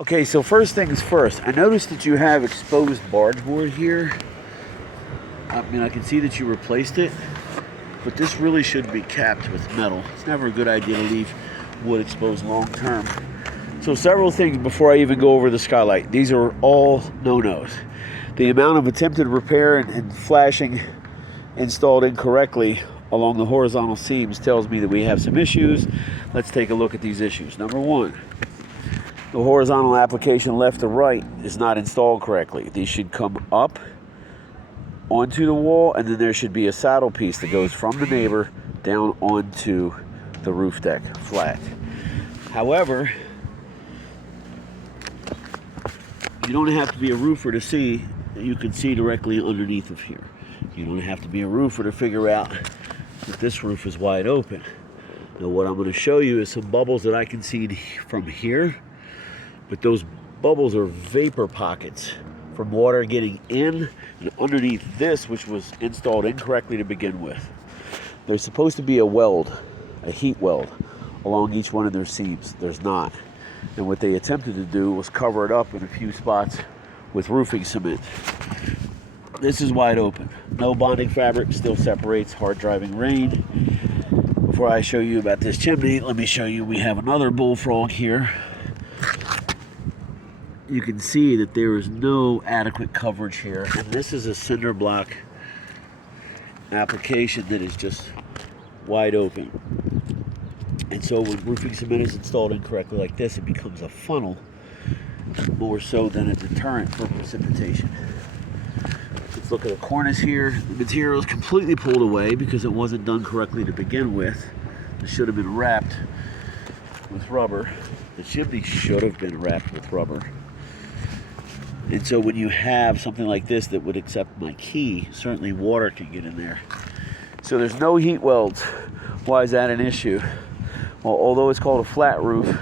Okay, so first things first, I noticed that you have exposed barge board here. I mean, I can see that you replaced it, but this really should be capped with metal. It's never a good idea to leave wood exposed long term. So several things before I even go over the skylight. These are all no-nos. The amount of attempted repair and flashing installed incorrectly along the horizontal seams tells me that we have some issues. Let's take a look at these issues. Number one, the horizontal application left to right is not installed correctly. These should come up onto the wall, and then there should be a saddle piece that goes from the neighbor down onto the roof deck flat. However, you don't have to be a roofer to see that you can see directly underneath of here. You don't have to be a roofer to figure out that this roof is wide open. Now what I'm going to show you is some bubbles that I can see from here. But those bubbles are vapor pockets from water getting in and underneath this, which was installed incorrectly to begin with. There's supposed to be a weld, a heat weld, along each one of their seams. There's not. And what they attempted to do was cover it up in a few spots with roofing cement. This is wide open. No bonding fabric, still separates hard driving rain. Before I show you about this chimney, let me show you we have another bullfrog here. You can see that there is no adequate coverage here, and this is a cinder block application that is just wide open. And so when roofing cement is installed incorrectly like this, it becomes a funnel more so than a deterrent for precipitation. Let's look at the cornice here. The material is completely pulled away because it wasn't done correctly to begin with. It should have been wrapped with rubber. The chimney should have been wrapped with rubber. And so when you have something like this that would accept my key, certainly water can get in there. So there's no heat welds. Why is that an issue? Well, although it's called a flat roof,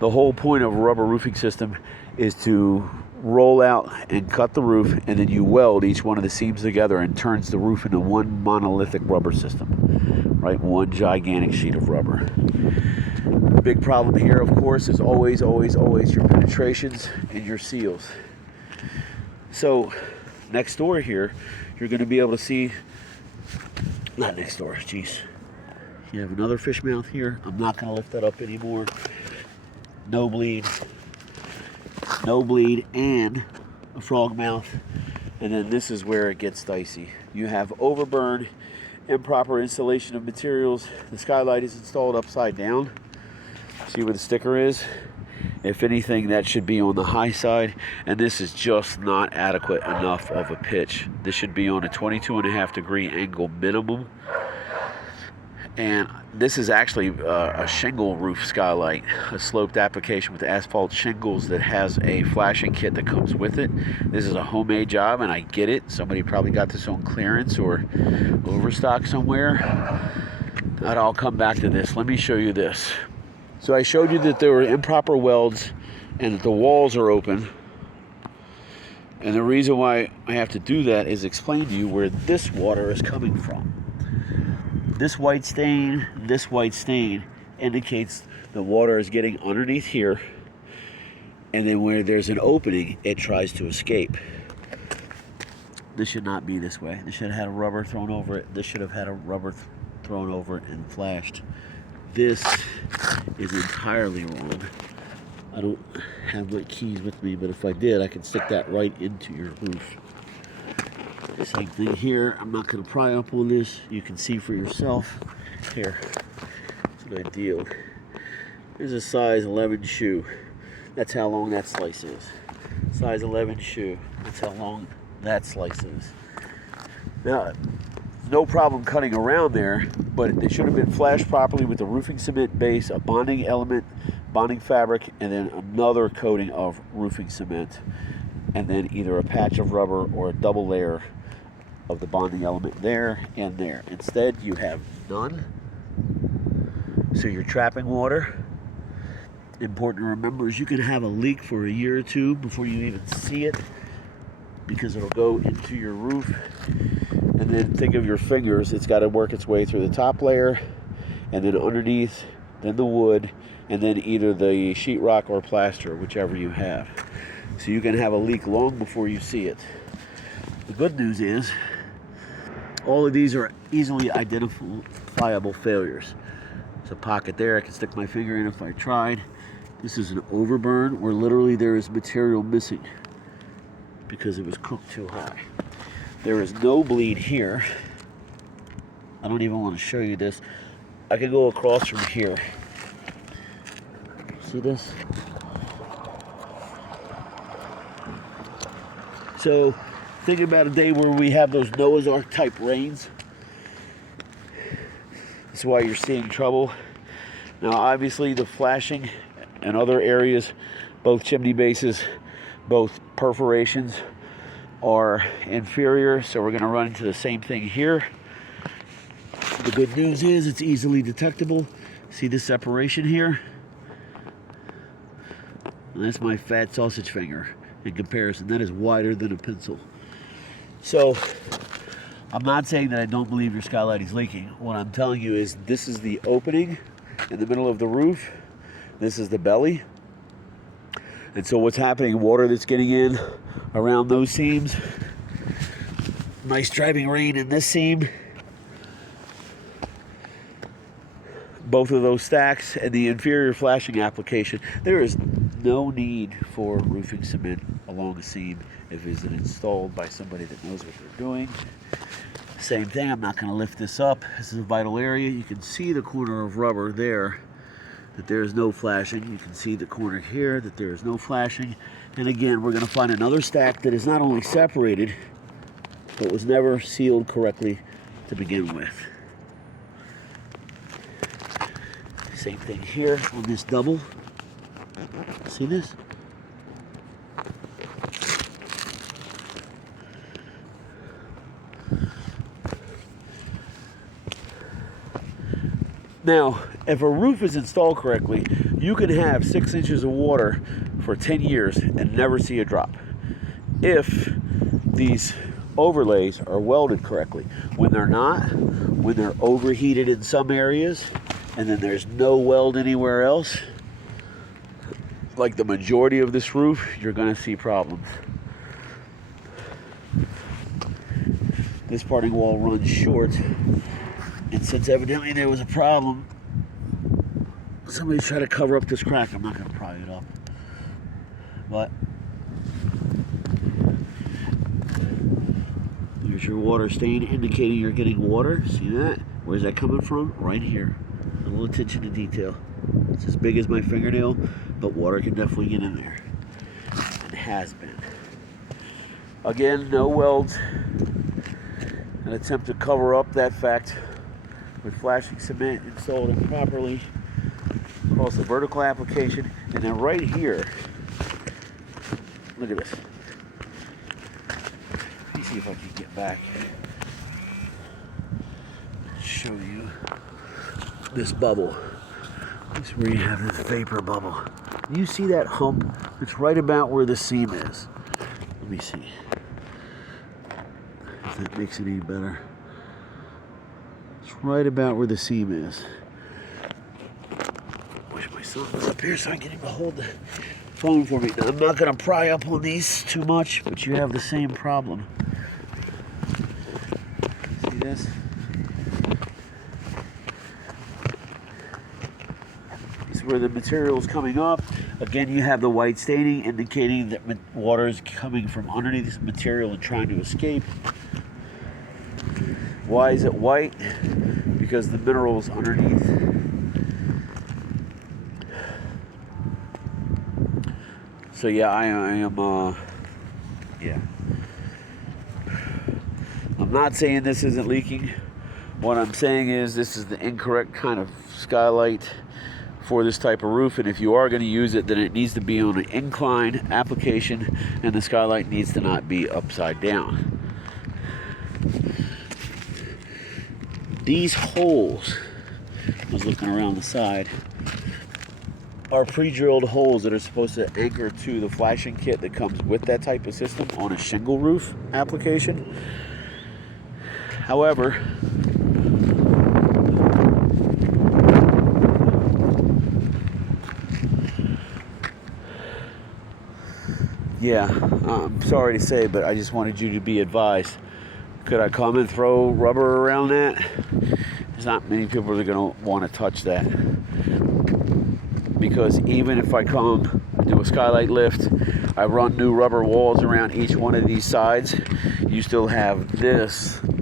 the whole point of a rubber roofing system is to roll out and cut the roof, and then you weld each one of the seams together and turns the roof into one monolithic rubber system, right? One gigantic sheet of rubber. The big problem here, of course, is always your penetrations and your seals. So next door here, you're going to be able to see, not next door, geez. You have another fish mouth here. I'm not going to lift that up anymore. No bleed, and a frog mouth. And then this is where it gets dicey. You have overburn, improper installation of materials. The skylight is installed upside down. See where the sticker is? If anything, that should be on the high side, and this is just not adequate enough of a pitch. This should be on a 22.5-degree angle minimum. And this is actually a shingle roof skylight, a sloped application with asphalt shingles that has a flashing kit that comes with it. This is a homemade job, and I get it. Somebody probably got this on clearance or overstock somewhere. But I'll come back to this. Let me show you this. So I showed you that there were improper welds and that the walls are open. And the reason why I have to do that is explain to you where this water is coming from. This white stain indicates the water is getting underneath here, and then where there's an opening, it tries to escape. This should not be this way. This should have had a rubber thrown over it. This should have had a rubber thrown over it and flashed. This is entirely wrong. I don't have my keys with me, but if I did, I could stick that right into your roof. Same thing here. I'm not going to pry up on this. You can see for yourself. Here, it's an ideal. Here's a size 11 shoe. That's how long that slice is. Size 11 shoe. That's how long that slice is. Now, no problem cutting around there, but they should have been flashed properly with the roofing cement base, a bonding element, bonding fabric, and then another coating of roofing cement, and then either a patch of rubber or a double layer of the bonding element there and there. Instead, you have none. So you're trapping water. Important to remember is you can have a leak for a year or two before you even see it, because it'll go into your roof. And then think of your fingers. It's got to work its way through the top layer, and then underneath, then the wood, and then either the sheetrock or plaster, whichever you have. So you can have a leak long before you see it. The good news is all of these are easily identifiable failures. There's a pocket there I can stick my finger in if I tried. This is an overburn where literally there is material missing because it was cooked too high. There is no bleed here. I don't even want to show you this. I can go across from here. See this? So think about a day where we have those Noah's Ark type rains. That's why you're seeing trouble. Now obviously the flashing and other areas, both chimney bases, both perforations are inferior, so we're going to run into the same thing here. The good news is it's easily detectable. See the separation here? And that's my fat sausage finger in comparison. That is wider than a pencil. So I'm not saying that I don't believe your skylight is leaking. What I'm telling you is this is the opening in the middle of the roof. This is the belly. And so what's happening, water that's getting in around those seams, nice driving rain in this seam, both of those stacks, and the inferior flashing application. There is no need for roofing cement along a seam if it's installed by somebody that knows what they're doing. Same thing, I'm not going to lift this up. This is a vital area. You can see the corner of rubber there, that there is no flashing. You can see the corner here, that there is no flashing. And again, we're going to find another stack that is not only separated, but was never sealed correctly to begin with. Same thing here on this double. See this? Now, if a roof is installed correctly, you can have 6 inches of water for 10 years and never see a drop. If these overlays are welded correctly. When they're not, when they're overheated in some areas, and then there's no weld anywhere else, like the majority of this roof, you're going to see problems. This parting wall runs short, and since evidently there was a problem, somebody tried to cover up this crack. I'm not going to pry it up, but there's your water stain indicating you're getting water. See that? Where's that coming from? Right here. A little attention to detail. It's as big as my fingernail, but water can definitely get in there. It has been. Again, no welds. An attempt to cover up that fact with flashing cement installed improperly across the vertical application. And then right here, look at this. Let me see if I can get back. Show you this bubble. This is where you have this vapor bubble. You see that hump? It's right about where the seam is. Let me see if that makes it any better. It's right about where the seam is. Wish my son was up here so I can get him to hold the phone for me. Now, I'm not going to pry up on these too much, but you have the same problem. See this? Where the material is coming up. Again, you have the white staining indicating that water is coming from underneath this material and trying to escape. Why is it white? Because the mineral is underneath. So yeah, I am yeah. I'm not saying this isn't leaking. What I'm saying is this is the incorrect kind of skylight for this type of roof, and if you are going to use it, then it needs to be on an incline application, and the skylight needs to not be upside down. These holes, I was looking around the side, are pre-drilled holes that are supposed to anchor to the flashing kit that comes with that type of system on a shingle roof application. However, Yeah, I'm sorry to say, but I just wanted you to be advised. Could I come and throw rubber around that? There's not many people that are going to want to touch that. Because even if I come and do a skylight lift, I run new rubber walls around each one of these sides, you still have this. You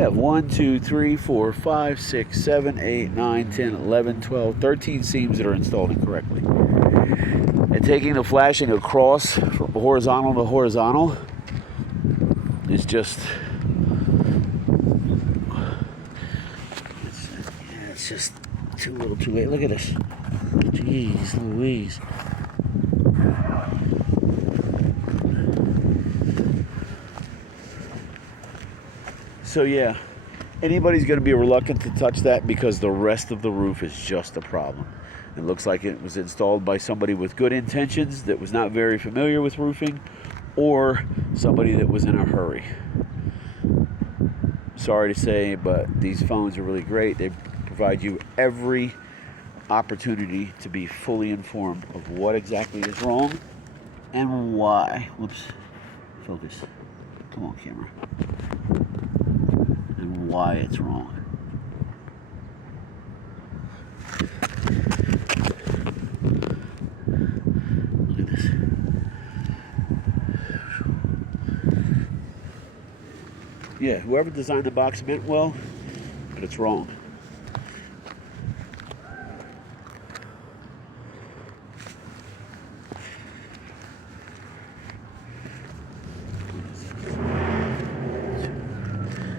have 1, 2, 3, 4, 5, 6, 7, 8, 9, 10, 11, 12, 13 seams that are installed incorrectly. And taking the flashing across from horizontal to horizontal is just, it's just too little too late. Look at this. Jeez Louise. So yeah, anybody's going to be reluctant to touch that because the rest of the roof is just a problem. It looks like it was installed by somebody with good intentions that was not very familiar with roofing, or somebody that was in a hurry. Sorry to say, but these phones are really great. They provide you every opportunity to be fully informed of what exactly is wrong and why. Whoops. Focus. Come on, camera. And why it's wrong. Look at this. Yeah, whoever designed the box meant well, but it's wrong.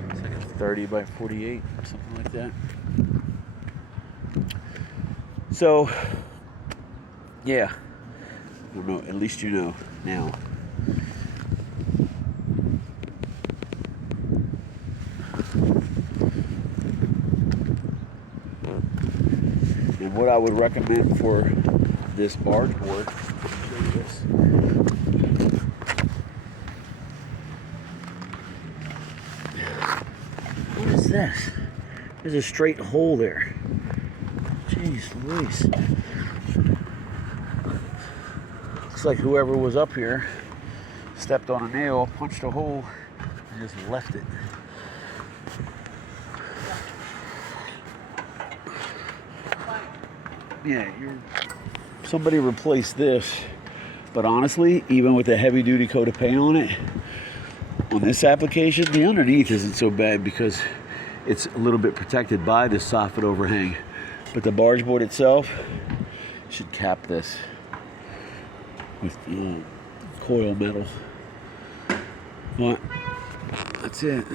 It's like a 30 by 48, something like that. So, yeah, I don't know, at least you know now. And what I would recommend for this barge board, I'll show you this. What is this? There's a straight hole there. Jeez Louise. Looks like whoever was up here stepped on a nail, punched a hole, and just left it. Yeah, somebody replaced this, but honestly, even with a heavy-duty coat of paint on it, on this application, the underneath isn't so bad because it's a little bit protected by this soffit overhang. But the barge board itself should cap this with coil metal. But that's it.